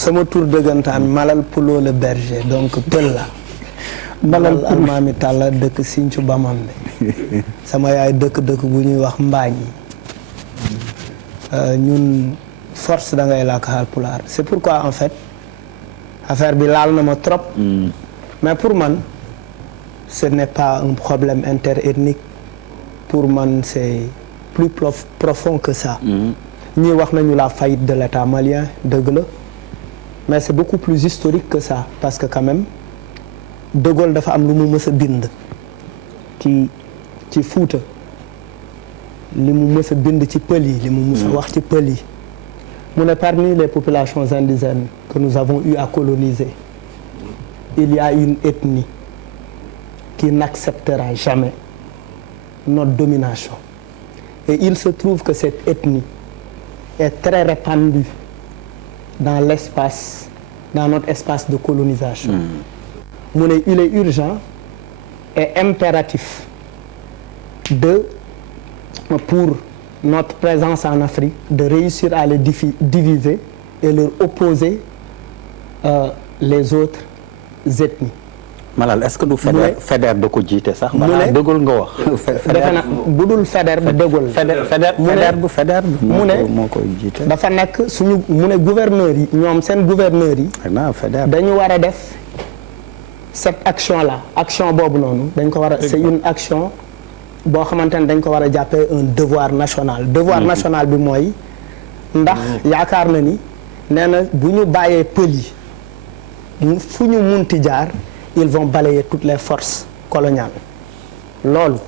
sama tur dëggantaan Malal Pulo le berger donc pël la. Malal Almaami Talla dëkk Sinthiou Bamambé sama yaay dëkk bu ñuy wax Mbaañ ñun force da ngay làkk Haalpulaar c'est pourquoi en fait affaire bi laal na ma trop. mais pour man ce n'est pas un problème interethnique pour man c'est plus profond que ça. ñii wax nañu la faillite de l'État malien dëgg la mais c'est beaucoup plus historique que ça parce que quand même De Gaulle dafa am lu mu mës a bind ci Fuuta li mu mës a bind ci pël yi li mu mës a wax ci pël yi mu ne parmi les populations indigènes que nous avons eu à coloniser il y a une ethnie qui n'acceptera jamais notre domination et il se trouve que cette ethnie est très répandue dans l'espace, dans notre espace de colonisation. mu ne il est urgent et impératif pour notre présence en Afrique de réussir à les diviser et leur opposer les autres ethnies. Malal est-ce que du Faidherbe da ko jiite sax. Malal De Gaulle nga wax. defe na bu dul Faidherbe De Gaulle. Faidherbe moo koy jiite. dafa nekk suñu mu ne gouverneurs yi ñoom seen gouverneurs yi. dañu war a def cette action là action boobu noonu dañ ko war a c'est une action boo xamante ne dañ ko war a jàppee un devoir national. devoir national bi mooy ndax yaakaar na ni nee na bu ñu bàyyee pël yi fu ñu munti jaar. ils vont balayer toutes les forces coloniales loolu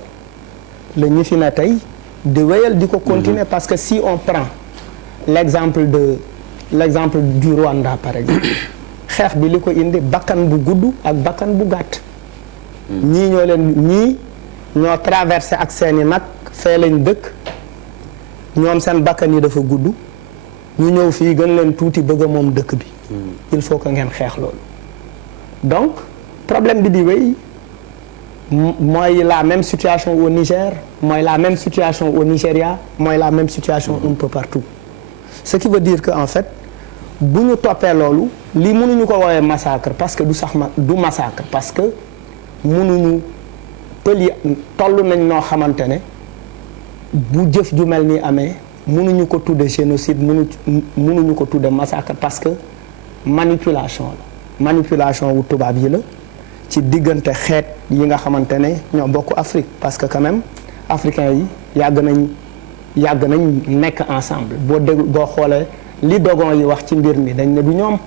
la ñu fi ne tey di wéyal di ko continuer parce que si on prend l'exemple du Rwanda par exemple xeex bi li ko indi bakkan bu gudd ak bakkan bu gàtt ñii ñoo traversé ak seeni nag fee lañ dëkk ñoom seen bakkan yi dafa gudd ñu ñëw fii gën leen tuuti bëgg a moom dëkk bi il faut que ngeen xeex loolu donc problème bi di wéy mooy la même situation au Niger mooy la même situation au Nigeria mooy la même situation un peu partout ce qui veut dire que en fait bu ñu toppee loolu lii mënuñu ko woowee massacre parce que du massacre parce que mënuñu pël yi toll nañ noo xamante ne bu jëf ju mel ni amee mënuñu ko tudde génocide mënuñu ko tudde massacre parce que manipulation wu tubaab yi la ci diggante xeet yi nga xamante ne ñoo bokk Afrique parce que quand même africains yi yàgg nañ nekk ensemble boo xoolee li Dogon yi wax ci mbir mi dañ ne du ñoom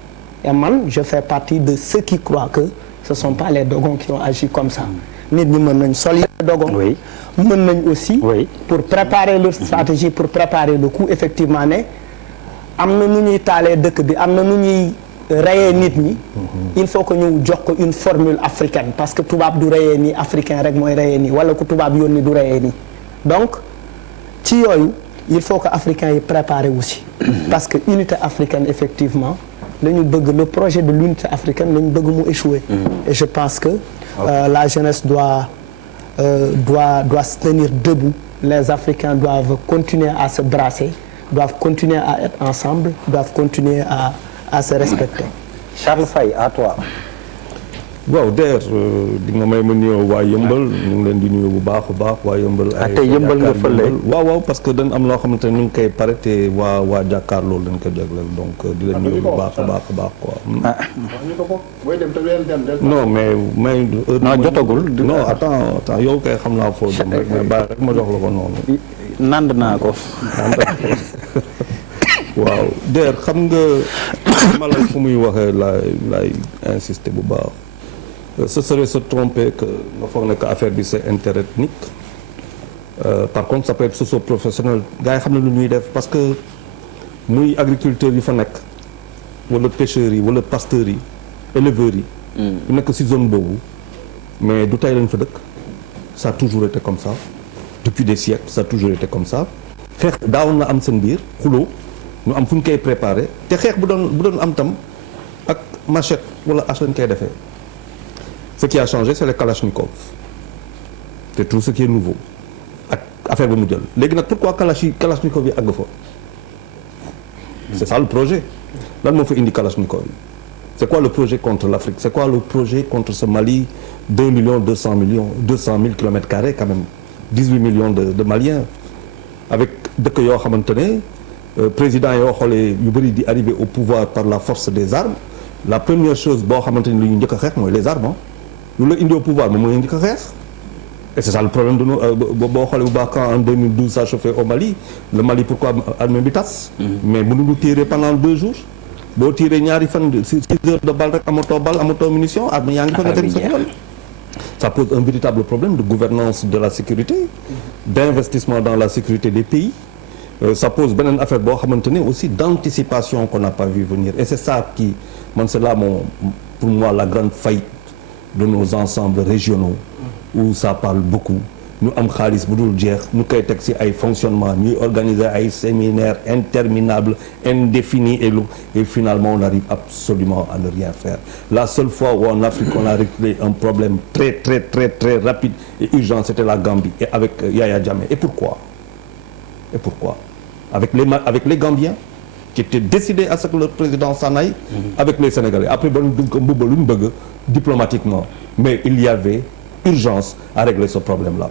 et man je fais partie de ceux qui croient que ce sont pas les Dogons qui ont agi comme ça nit ñi mën nañ sol Dogon mën nañ aussi pour préparer leur stratégie pour préparer le coup effectivement ne am na nu ñuy taalee dëkk bi am na nu ñuy reyee nit ñi il faut que ñu jox ko une formule africaine parce que tubaab du reyee nii africain rek mooy reyee nii wala ku tubaab yónni du reyee nii donc ci yooyu il faut que africains yi préparer aussi parce que unité africaine effectivement la ñu bëgg le projet de l'unité africaine la ñu bëgg mu échouer et je pense que la jeunesse doit se tenir debout les Africains doivent continuer à se brasser doivent continuer à être ensemble doivent continuer à se respecter. Charles Faye à toi. waaw der di nga may ma nuyoo waa Yëmbal ñu ngi leen di nuyu bu baax a baax waa Yëmbal. tey Yëmbal nga fële. waaw parce que dañ am loo xamante ne ñu ngi koy pare te waa jàkkaarloo lañ ko jagleel donc di leen nuyu bu baax a baax quoi. non mais non jotagul. non attends yow kay xam naa foo dem rek mais bàyyi rek ma jox la ko noonu. nand naa ko. waaw der xam nga Malal fu muy waxee laay insister bu baax ce serait se tromper que nga foog ne que affaire bi c'est interethnique par contre ça peut être socio-professionnel gars yi xam ne lu ñuy def parce que muy agriculteurs yi fa nekk wala pêcheurs yi wala pasteurs yi éleveurs yi yu nekk ci zone boobu mais du tey lañ fa dëkk ça a toujours été comme ça depuis des siècles ça a toujours été comme ça xeex daawoon na am seen biir xuloo ñu am fu ñu koy préparé te xeex bu doon am tam ak machette wala as lañ koy defee ce qui a changé c'est les Kalachnikov c'est tout ce qui est nouveau ak affaire ba mu jël léegi nag pourquoi Kalachnikov yi àgg fa c'est ça le projet lan moo fa indi Kalachnikov yi c'est quoi le projet contre l'Afrique c'est quoi le projet contre ce Mali 2 200 000 kilomètres carrés quand même 18 millions de Maliens avec dëkk yoo xamante ne président yoo xoolee yu bëri di arriver au pouvoir par la force des armes la première chose boo xamante ni li ñu njëkk a xeex mooy les armes lu la indi au pouvoir moom mooy njëkk a xeex et c'est ça le problème de nous boo xoolee bu baax quand en 2012 ça chauffait au Mali le Mali pourquoi armée bi tas mais mënuñu tirer pendant 2 jours boo tiré ñaari fan 6 heures de balle rek amatoo balle amatoo munition armée yaa ngi fa nga dem sa yoon ça pose un véritable problème de gouvernance de la sécurité d'investissement dans la sécurité des pays ça pose beneen affaire boo xamante ne aussi d'anticipation qu'on n'a pas vu venir et c'est ça qui man c'est là pour moi la grande faillite de nos ensembles régionaux où ça parle beaucoup ñu am xaalis bu dul jeex ñu koy teg ci ay fonctionnement ñuy organiser ay séminaires interminables indéfinis et finalement on n'arrive absolument à ne rien faire la seule fois où en Afrique on a réglé un problème très rapide et urgent c'était la Gambie et avec Yaya Jammeh et pourquoi avec les Gambiens qui étaient décidés à ce que leur président s'en aille avec les Sénégalais après ba ñu dugg ko mbubba lu ñu bëgg diplomatiquement mais il y avait urgence à régler ce problème-là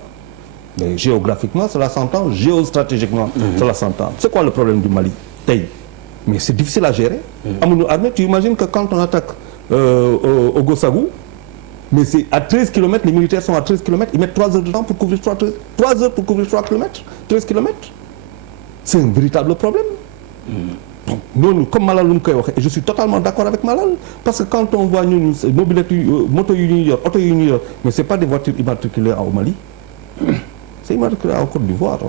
mais géographiquement cela s'entend géostratégiquement cela s'entend c'est quoi le problème du Mali tey mais c'est difficile à gérer amuñu armée tu imagines que quand on attaque au Gossagou mais c'est à 13 kilomètres les militaires sont à 13 kilomètres ils mettent 3 heures de temps pour couvrir 3 heures pour couvrir 3 kilomètres 13 kilomètres c'est un véritable problème donc noonu comme Malal lu mu koy waxee et je suis totalement d'accord avec Malal parce que quand on voit ñun mobilette moto yu ñuy yor oto yu ñuy yor mais c'est pas des voitures immatriculées au Mali c'est immatriculé en Côte d'Ivoire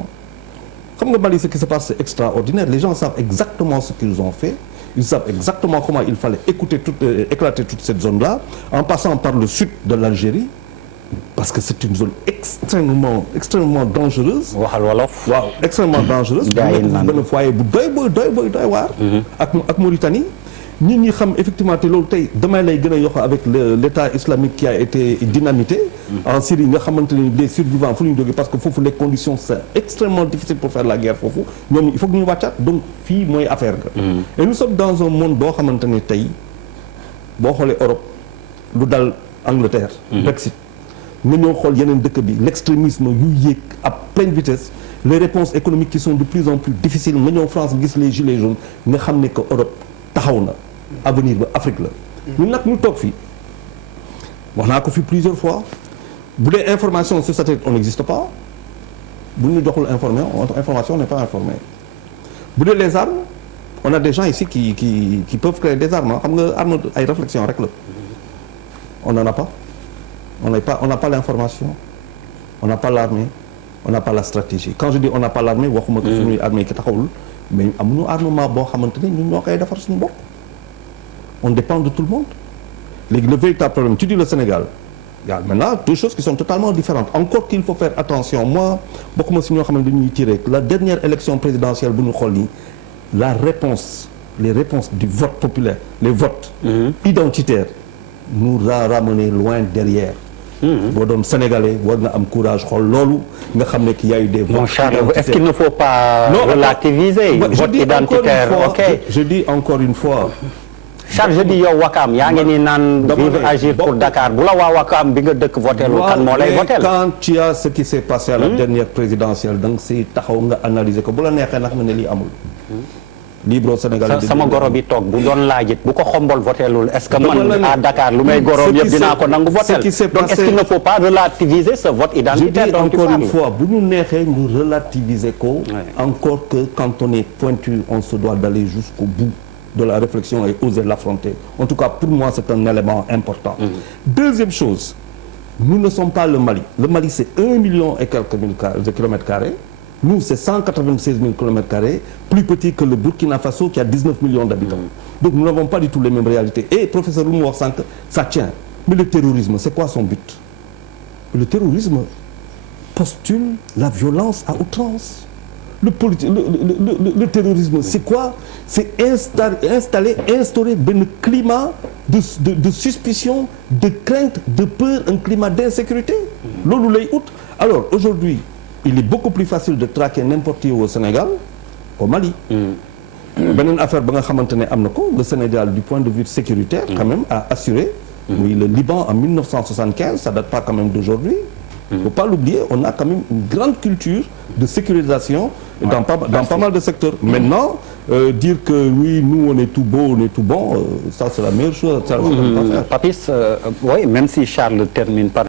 xam nga Mali ce qui se passe c'est extraordinaire les gens savent exactement ce qu'ils ont fait ils savent exactement comment il fallait éclater toute cette zone-là en passant par le sud de l'Algérie parce que c'est une zone extrêmement dangereuse. waxal wolof. waaw extrêmement dangereuse. benn foyer bu doy waar. ak Mauritanie. nit ñi xam effectivement te loolu tey damay lay gën a yokk avec l'État islamique qui a été dynamité. en Syrie nga xamante ni des survivants fu ñu jógee parce que foofu les conditions c'est extrêmement difficile pour faire la guerre foofu ñoom il faut que ñu wàccaat donc fii mooy affaire ga. et nous sommes dans un monde boo xamante ni tey boo xoolee Europe lu dal Angleterre. Brexit. nga ñëw xool yeneen dëkk bi l'extrémisme yu yéeg à pleine vitesse les réponses économiques qui sont de plus en plus difficiles nga ñëw France gis les gilets jaunes nga xam ne que Europe taxaw na avenir ba Afrique la ñun nag ñu toog fii wax naa ko fi plusieurs fois bu dee information sur satellite on n'existe pas bu ñu joxul information on n'est pas informé bu dee les armes on a des gens ici qui peuvent créer des armes xam nga arme ay réflexion rek la on n'en a pas on n'a pas l'information on n'a pas l'armée on n'a pas la stratégie quand je dis on n'a pas l'armée waxuma ko suñuy armée ki taxawul mais amuñu armement boo xamante ne ñun ñoo koy defar suñu bopp on dépend de tout le monde léegi le véritable problème tu dis le Sénégal il y a maintenant deux choses qui sont totalement différentes encore qu'il faut faire attention moi bokkuma si ñoo xam ne dañuy tirer la dernière élection présidentielle bu ñu xool nii les réponses du vote populaire les votes identitaires nous a ramené loin derrière boo doon sénégalais war nga am courage xool loolu nga xam ne qu'il y a eu des votes. Mon cher, est-ce qu'il ne faut pas relativiser vote identitaire je dis encore une fois Charles je dis yow Wakam yaa ngi nii naan vivre agir pour Dakar bu la waa Wakam bi nga dëkk voteelu kan moo lay votel quand tu as ce qui s'est passé à la dernière présidentielle donc si taxaw nga analyser ko bu la neexee nag ne lii amul libre Sénégal sama goro bi toog bu doon laajit bu ko xombol votelul est-ce que man à Dakar lu may goroom yëpp dinaa ko nangu votel donc est-ce qu'il ne faut pas relativiser ce vote identitaire dont tu parles. Encore une fois bu ñu neexee ñu relativiser ko encore que quand on est pointu on se doit d'aller jusqu'au bout de la réflexion et oser l'affronter en tout cas pour moi c'est un élément important. Deuxième chose nous ne sommes pas le Mali c'est 1 million et quelques de kilomètres carrés. Nous, c'est 196 000 km², plus petit que le Burkina Faso qui a 19 millions d'habitants. Donc nous n'avons pas du tout les mêmes réalités. Et professeur Loumou Sank, ça tient. Mais le terrorisme, c'est quoi son but? Le terrorisme postule la violence à outrance. Le terrorisme, c'est quoi? C'est instaurer un climat de suspicion, de crainte, de peur, un climat d'insécurité. Loolu lay ut. Alors aujourd'hui, il est beaucoup plus facile de traquer n'importe où au Sénégal qu'au Mali. beneen affaire ba nga xamante ne am na ko le Sénégal du point de vue sécuritaire quand même a assuré oui le Liban en 1975 ça date pas quand même d'aujourd'hui. Il ne faut pas l'oublier, on a quand même une grande culture de sécurisation dans pas mal de secteurs. Maintenant, dire que oui, nous on est tout beau, on est tout bon, ça c'est la meilleure chose. Ça, Papis, oui, même si Charles termine par